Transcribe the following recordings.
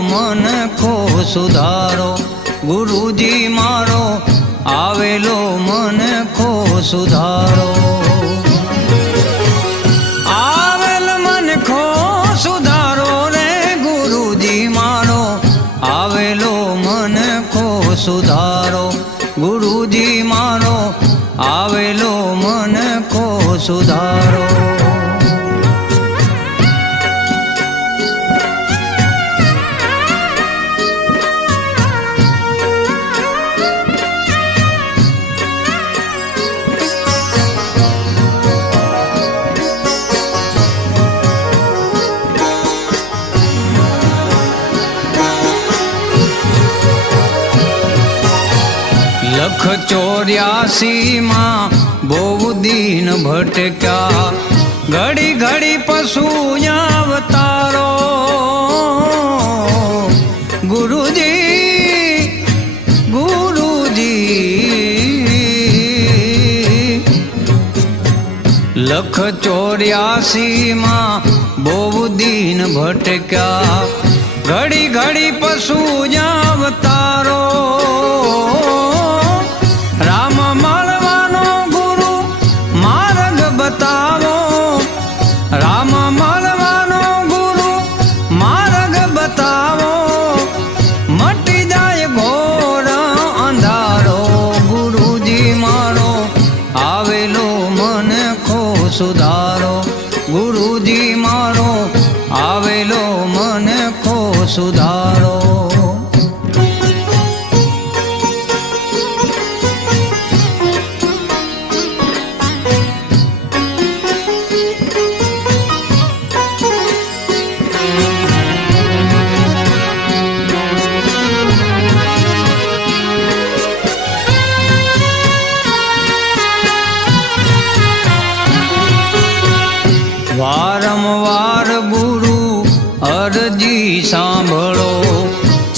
મન ખો સુધારો, ગુરુજી મારો આવેલો મન ખો સુધારો. આવેલ મન ખો સુધારો રે ગુરુજી મારો આવેલો મન ખો સુધારો, ગુરુજી મારો આવેલો મન ખો સુધારો. લખ 84 માં બહુ દીન ભટક્યા, ઘડી ઘડી પશુ અવતારો. ગુરુજી ગુરુજી લખ 84 માં બહુ દીન ભટક્યા, ઘડી ઘડી પશુ અવતારો. રામ મળવાનો ગુરુ માર્ગ બતાવો, રામ મળવાનો ગુરુ માર્ગ બતાવો, મટી જાય ઘોર અંધારો. ગુરુજી મારો આવેલો મન ખો સુધારો, ગુરુજી મારો આવેલો મન ખો સુધારો. વારંવાર ગુરુ અરજી સાંભળો,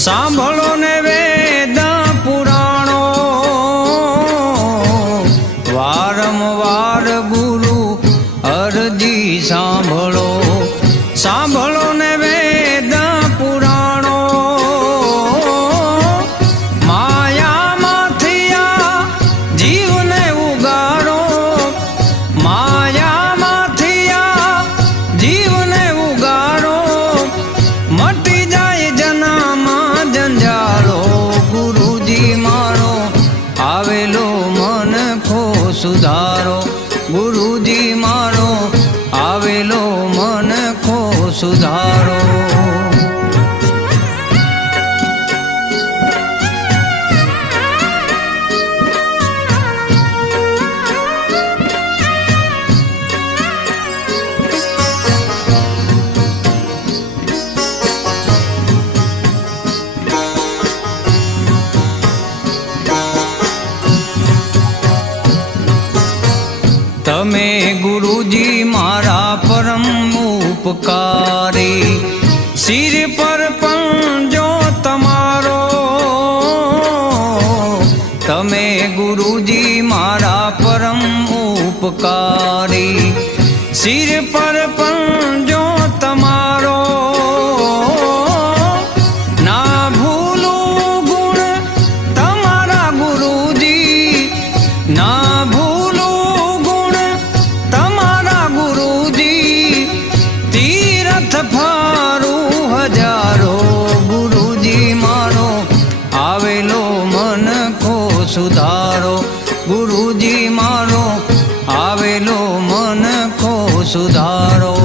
સાંભળો ને વેદ પુરાણો. વારંવાર ગુરુ અરજી સાંભળો, સાંભળો ને વેદ પુરાણો. માયામાંથી આ જીવને ઉગાડો, માયામાંથી આ જીવને ઉગાડો, મટી જાય જનામાં જંજાળો. ગુરુજી મારો આવેલો મન ખો સુધારો, ગુરુજી મારો આવેલો મન ખો સુધારો. તમે ગુરુજી મારા પરમ ઉપકારી, સિર પર પંજો તમારો. તમે ગુરુજી મારા પરમ ઉપકારી, સિર પર પંજો તમારો. ના ભૂલું ગુણ તમારા ગુરુજી, ના ભૂલું ગુણ તમારા ગુરુજી, તીરથ ફારું હજારો. ગુરુજી મારો આવેલો મન ખો સુધારો, ગુરુજી મારો આવેલો મન ખો સુધારો.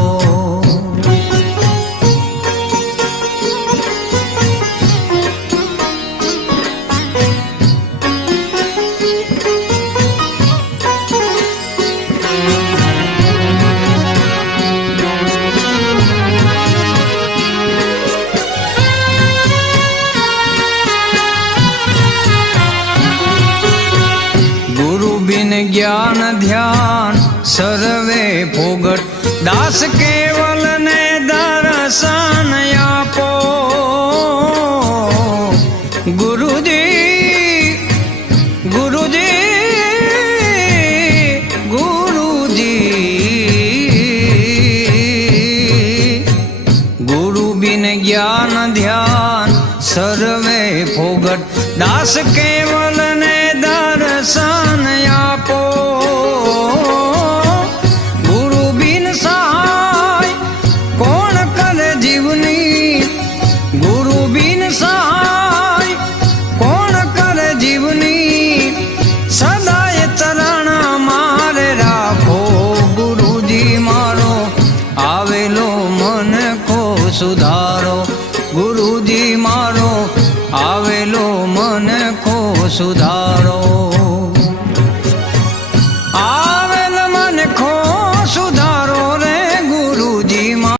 જ્ઞાન ધ્યાન સર્વે ફોગટ, દાસ કેવલ ને દર્શન આપો. ગુરુજી ગુરુજી ગુરુજી ગુરુ બિન જ્ઞાન ધ્યાન સર્વે ફોગટ દાસ કેવલ ને દર્શન આપો ગુરુ બિન સહાય કોણ કરે જીવની ગુરુ બિન સહાય કોણ કરે જીવની સદાય ચરણ મારે રાખો ગુરુજી મારો આવેલો મન કો સુધારો ગુરુજી મારો આવેલો મન કો સુધારો